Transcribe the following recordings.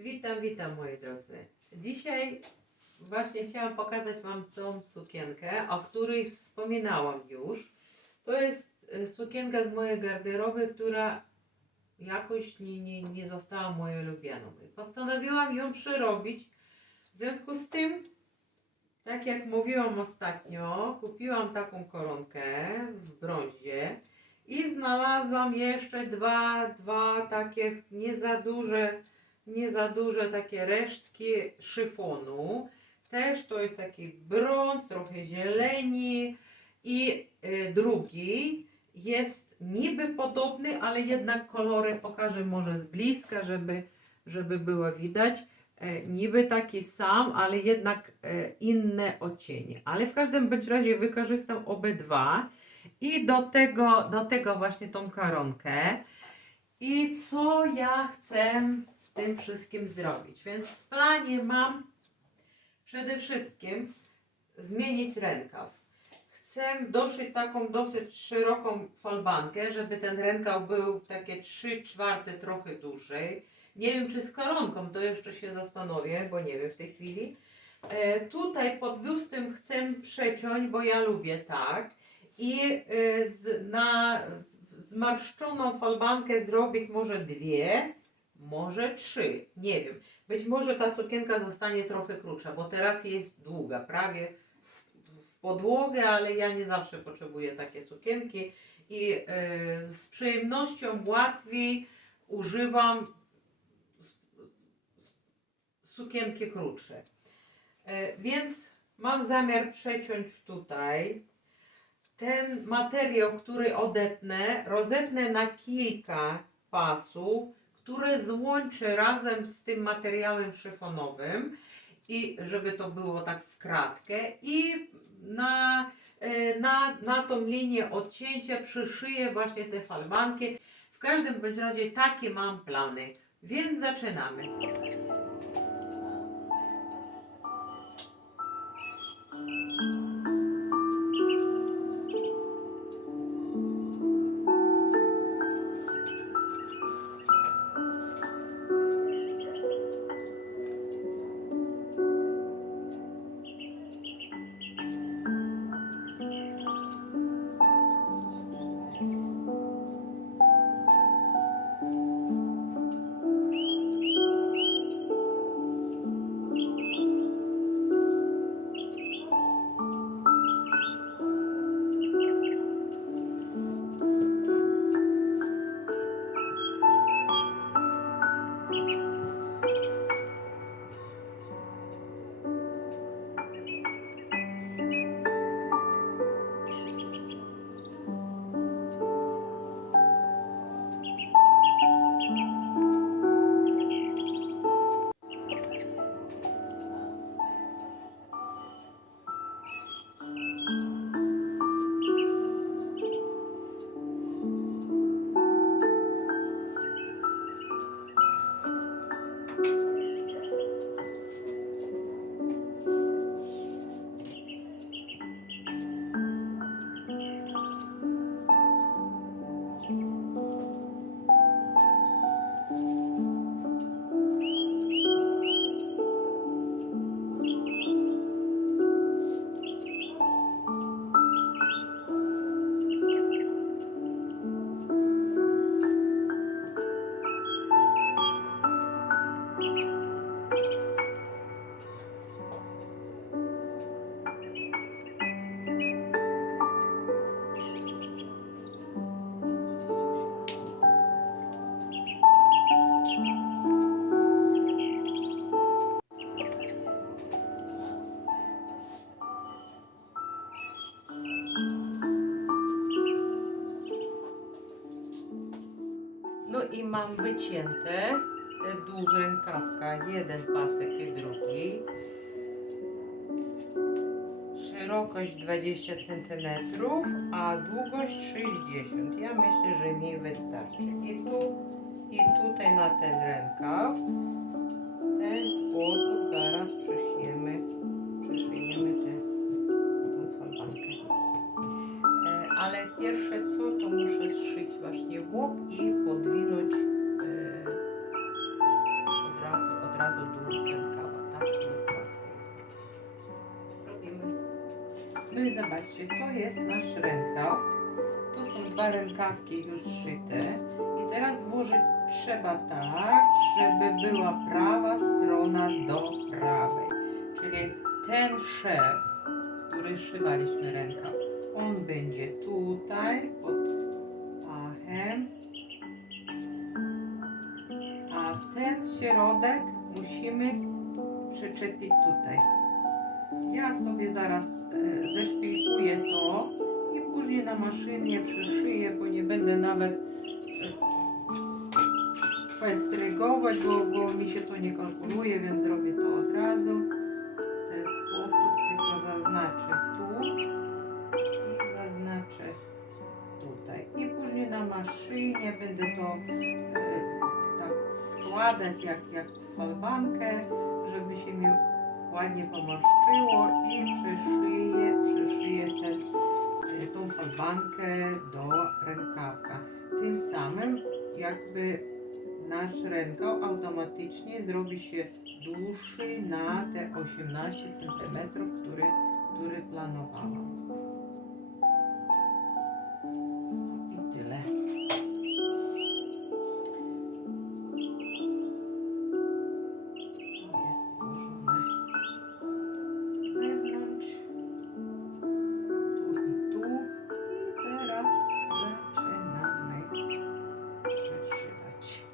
Witam moi drodzy. Dzisiaj właśnie chciałam pokazać Wam tą sukienkę, o której wspominałam już. To jest sukienka z mojej garderoby, która jakoś nie została mojej ulubioną. Postanowiłam ją przerobić. W związku z tym, tak jak mówiłam ostatnio, kupiłam taką koronkę w brązie i znalazłam jeszcze dwa takie nie za duże takie resztki szyfonu. Też to jest taki brąz, trochę zieleni i drugi jest niby podobny, ale jednak kolory pokażę może z bliska, żeby było widać. Niby taki sam, ale jednak inne odcienie. Ale w każdym bądź razie wykorzystam obydwa i do tego właśnie tą koronkę. I co ja chcę z tym wszystkim zrobić? Więc w planie mam przede wszystkim zmienić rękaw. Chcę doszyć taką dosyć szeroką falbankę, żeby ten rękaw był takie 3/4 trochę dłużej. Nie wiem czy z koronką, to jeszcze się zastanowię, bo nie wiem w tej chwili. Tutaj pod biustem chcę przeciąć, bo ja lubię tak. I na zmarszczoną falbankę zrobić może 2, może 3, nie wiem. Być może ta sukienka zostanie trochę krótsza, bo teraz jest długa, prawie w podłogę, ale ja nie zawsze potrzebuję takie sukienki i z przyjemnością łatwiej używam sukienki krótsze. Więc mam zamiar przeciąć tutaj ten materiał, który rozetnę na kilka pasów, które złączę razem z tym materiałem szyfonowym i żeby to było tak w kratkę i na tą linię odcięcia przyszyję właśnie te falbanki. W każdym bądź razie takie mam plany, więc zaczynamy. No i mam wycięte te długie rękawka, jeden pasek i drugi. Szerokość 20 cm, a długość 60. Ja myślę, że mi wystarczy. I tutaj na ten rękaw w ten sposób zaraz przyszyjemy tą falbankę. Ale pierwsze co, to muszę zszyć właśnie łop i podwinąć od razu No i zobaczcie, to jest nasz rękaw. Tu są dwa rękawki już zszyte. I teraz włożyć trzeba tak, żeby była prawa strona do prawej. Czyli ten szef, który szywaliśmy rękaw, on będzie tutaj pod pachem, a ten środek musimy przyczepić tutaj. Ja sobie zaraz zeszpilkuję to i później na maszynie przyszyję, bo nie będę nawet pestrygować, bo mi się to nie kalkuluje, więc zrobię to od razu w ten sposób, tylko zaznaczę tu i zaznaczę tutaj i później na maszynie będę to tak składać jak falbankę, żeby się mi ładnie pomarszczyło i przyszyję tą falbankę do rękawka. Tym samym jakby nasz rękaw automatycznie zrobi się dłuższy na te 18 cm, który planowałam. I tyle. To jest włożone wewnątrz. Tu i tu. I teraz zaczynamy przeszywać.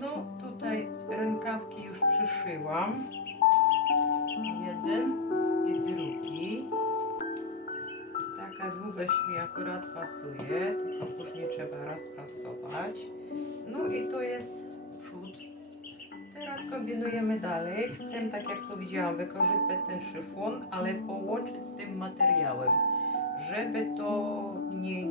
No tutaj rękawki już przyszyłam. Jeden i drugi. Taka długość mi akurat pasuje, tylko później trzeba rozprasować. No i to jest przód. Teraz kombinujemy dalej. Chcę, tak jak powiedziałam, wykorzystać ten szyfon, ale połączyć z tym materiałem, żeby to nie...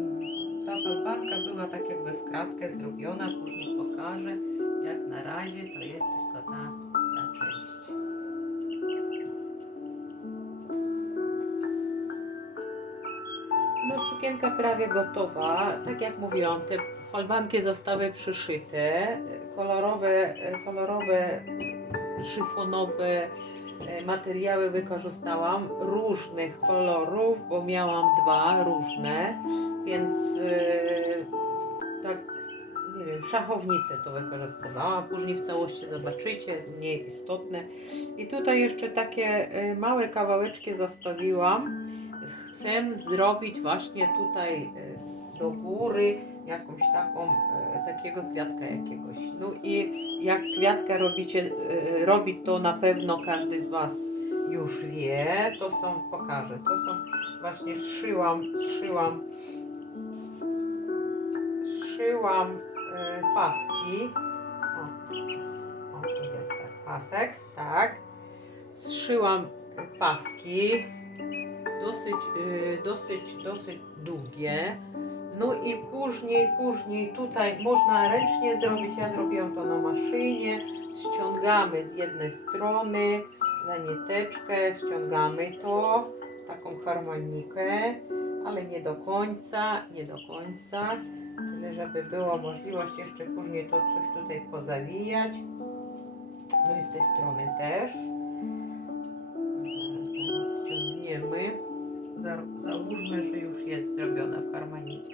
ta falbanka była tak jakby w kratkę zrobiona. Później pokażę, jak na razie to jest tylko ta część. No, sukienka prawie gotowa. Tak jak mówiłam, te falbanki zostały przyszyte. Kolorowe, szyfonowe materiały wykorzystałam różnych kolorów, bo miałam dwa różne, więc tak, nie wiem, szachownicę to wykorzystywałam. Później w całości zobaczycie, mniej istotne. I tutaj jeszcze takie małe kawałeczki zostawiłam. Chcę zrobić właśnie tutaj do góry jakąś takiego kwiatka jakiegoś. No i jak kwiatka robi to na pewno każdy z Was już wie. To są, pokażę, to są właśnie szyłam paski. O, tu jest tak pasek, tak. Zszyłam paski. Dosyć długie. No i później tutaj można ręcznie zrobić. Ja zrobiłam to na maszynie. Ściągamy z jednej strony za niteczkę, ściągamy to, taką harmonikę, ale nie do końca, tyle żeby była możliwość jeszcze później to coś tutaj pozawijać. No i z tej strony też. Zaraz ściągniemy. Załóżmy, że już jest zrobiona w harmonikę.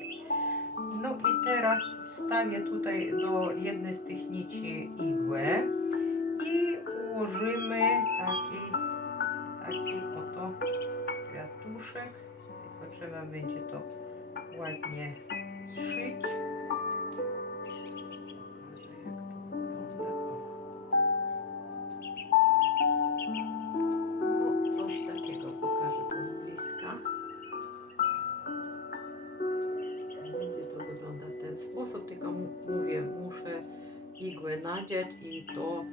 No i teraz wstawię tutaj do jednej z tych nici igłę i ułożymy taki oto kwiatuszek. Tylko trzeba będzie to ładnie zszyć. Sposób, tylko mówię, muszę igłę nadziać i to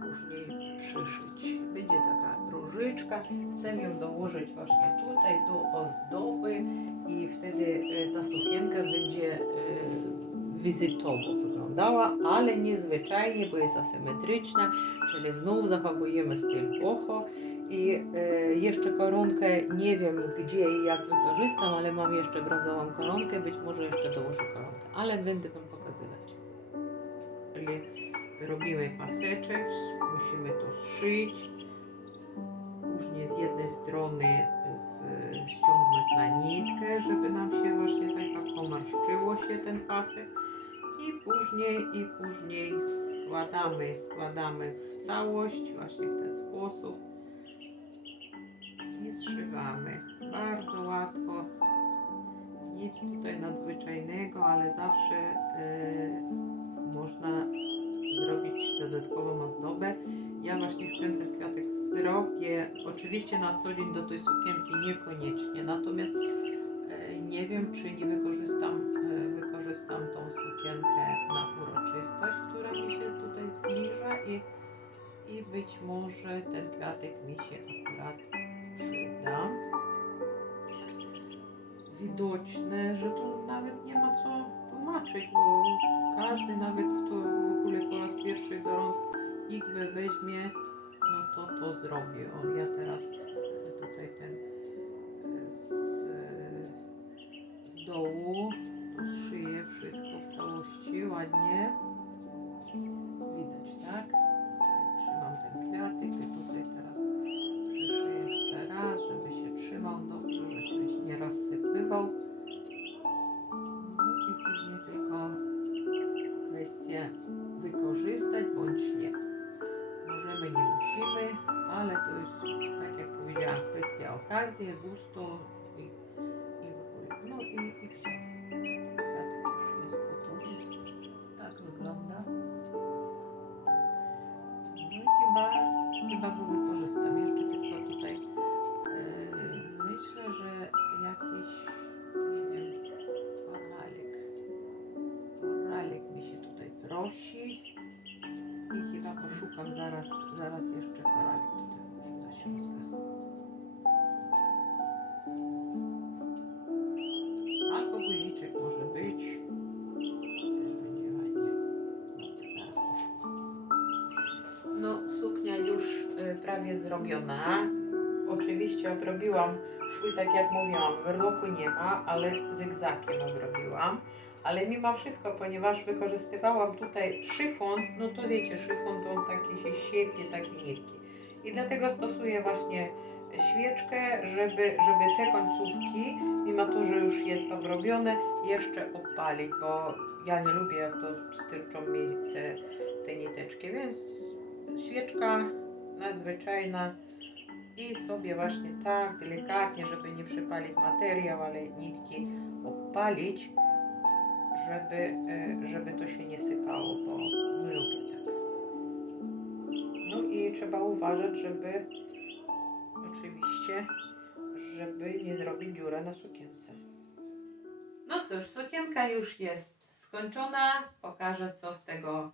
później przyszyć. Będzie taka różyczka, chcę ją dołożyć właśnie tutaj do ozdoby i wtedy ta sukienka będzie wizytowo wyglądała, ale niezwyczajnie, bo jest asymetryczna, czyli znów zachowujemy z tym boho. I jeszcze koronkę, nie wiem gdzie i jak wykorzystam, ale mam jeszcze brązową koronkę, być może jeszcze dołożę koronkę, ale będę Wam pokazywać. Czyli robimy paseczek, musimy to zszyć. Później z jednej strony ściągnąć na nitkę, żeby nam się właśnie tak pomarszczyło się ten pasek. I później składamy w całość właśnie w ten sposób i zszywamy. Bardzo łatwo, nic tutaj nadzwyczajnego, ale zawsze można zrobić dodatkową ozdobę. Ja właśnie chcę ten kwiatek zrobię, oczywiście na co dzień do tej sukienki niekoniecznie, natomiast nie wiem, czy nie wykorzystam tą sukienkę na uroczystość, która mi się tutaj zbliża i być może ten kwiatek mi się akurat przyda. Widoczne, że tu nawet nie ma co tłumaczyć, bo każdy, nawet kto w ogóle po raz pierwszy do rąk igwę weźmie, no to zrobi. O, ja teraz tutaj ten z dołu zszyję wszystko w całości ładnie. Widać, tak? Tutaj trzymam ten kwiatek i tutaj teraz przyszyję jeszcze raz, żeby się trzymał dobrze, żeby się nie rozsypywał. No i później tylko kwestię wykorzystać bądź nie. Możemy, nie musimy, ale to jest, tak jak powiedziałam, kwestia okazji, gustu i w ogóle. No i все. Ten kwiatek już jest gotowy. Tak wygląda. No i chyba go wykorzystam. Jeszcze tylko tutaj myślę, że jakiś, nie wiem, koralik mi się tutaj prosi. I chyba poszukam zaraz jeszcze koralik tutaj na środkę. Albo guziczek może być. Też będzie ładnie. Zaraz poszukam. No, suknia już prawie zrobiona. Oczywiście obrobiłam szwy, tak jak mówiłam, werloku nie ma, ale zygzakiem obrobiłam. Ale mimo wszystko, ponieważ wykorzystywałam tutaj szyfon, no to wiecie, szyfon to on taki się siepie, takie nitki. I dlatego stosuję właśnie świeczkę, żeby te końcówki, mimo to, że już jest obrobione, jeszcze opalić, bo ja nie lubię, jak to styrczą mi te niteczki, więc świeczka nadzwyczajna i sobie właśnie tak delikatnie, żeby nie przypalić materiał, ale nitki opalić, żeby to się nie sypało, bo nie lubię tak. No i trzeba uważać, żeby nie zrobić dziurę na sukience. No cóż, sukienka już jest skończona. Pokażę, co z tego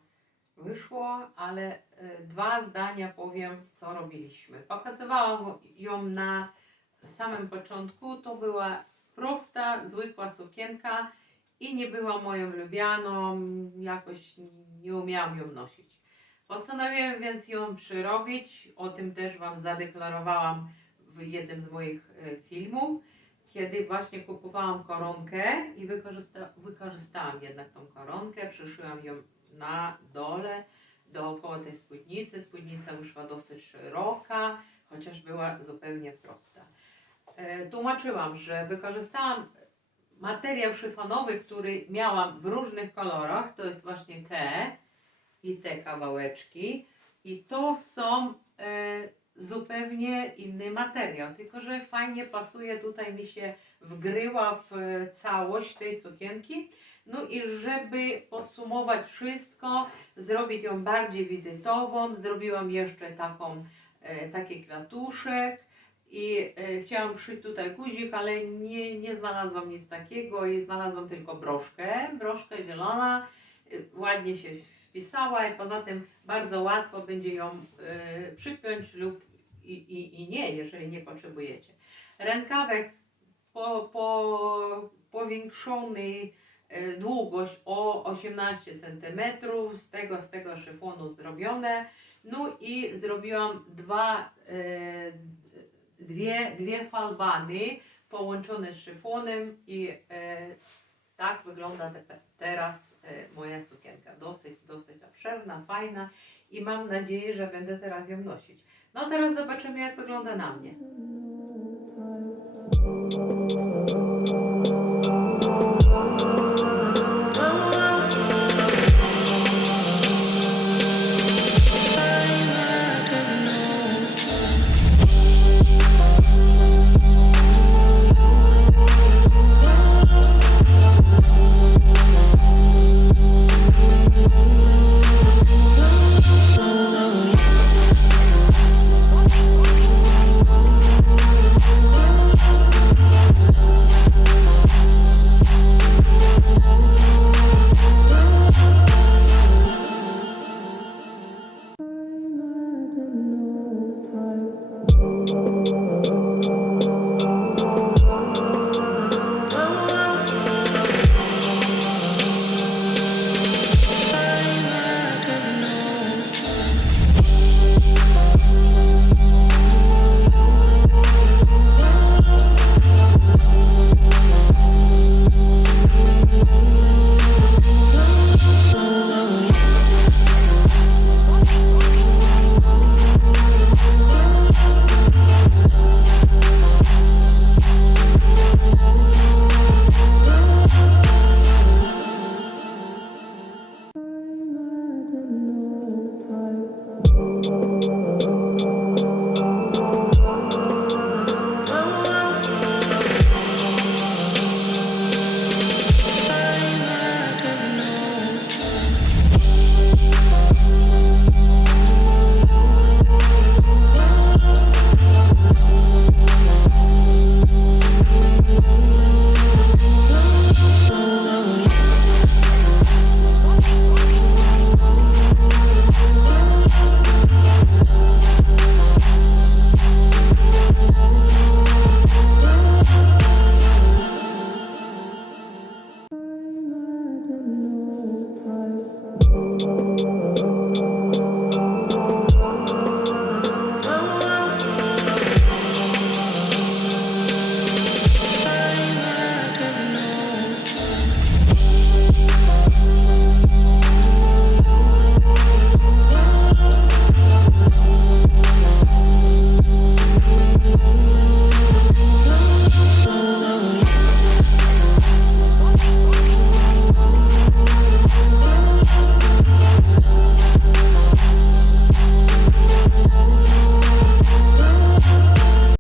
wyszło, ale dwa zdania powiem, co robiliśmy. Pokazywałam ją na samym początku. To była prosta, zwykła sukienka i nie była moją lubianą, jakoś nie umiałam ją nosić. Postanowiłem więc ją przyrobić, o tym też Wam zadeklarowałam w jednym z moich filmów, kiedy właśnie kupowałam koronkę i wykorzystałam jednak tą koronkę, przyszyłam ją na dole, dookoła tej spódnicy. Spódnica wyszła dosyć szeroka, chociaż była zupełnie prosta. Tłumaczyłam, że wykorzystałam materiał szyfonowy, który miałam w różnych kolorach, to jest właśnie te i te kawałeczki i to są zupełnie inny materiał, tylko że fajnie pasuje, tutaj mi się wgryła w całość tej sukienki. No i żeby podsumować wszystko, zrobić ją bardziej wizytową, zrobiłam jeszcze taki kwiatuszek i chciałam wszyć tutaj guzik, ale nie znalazłam nic takiego i znalazłam tylko broszkę zielona, ładnie się wpisała i poza tym bardzo łatwo będzie ją przypiąć lub nie, jeżeli nie potrzebujecie. Rękawek powiększony długość o 18 cm, z tego szyfonu zrobione. No i zrobiłam dwie falbany połączone z szyfonem i tak wygląda teraz moja sukienka. Dosyć obszerna, fajna i mam nadzieję, że będę teraz ją nosić. No teraz zobaczymy, jak wygląda na mnie.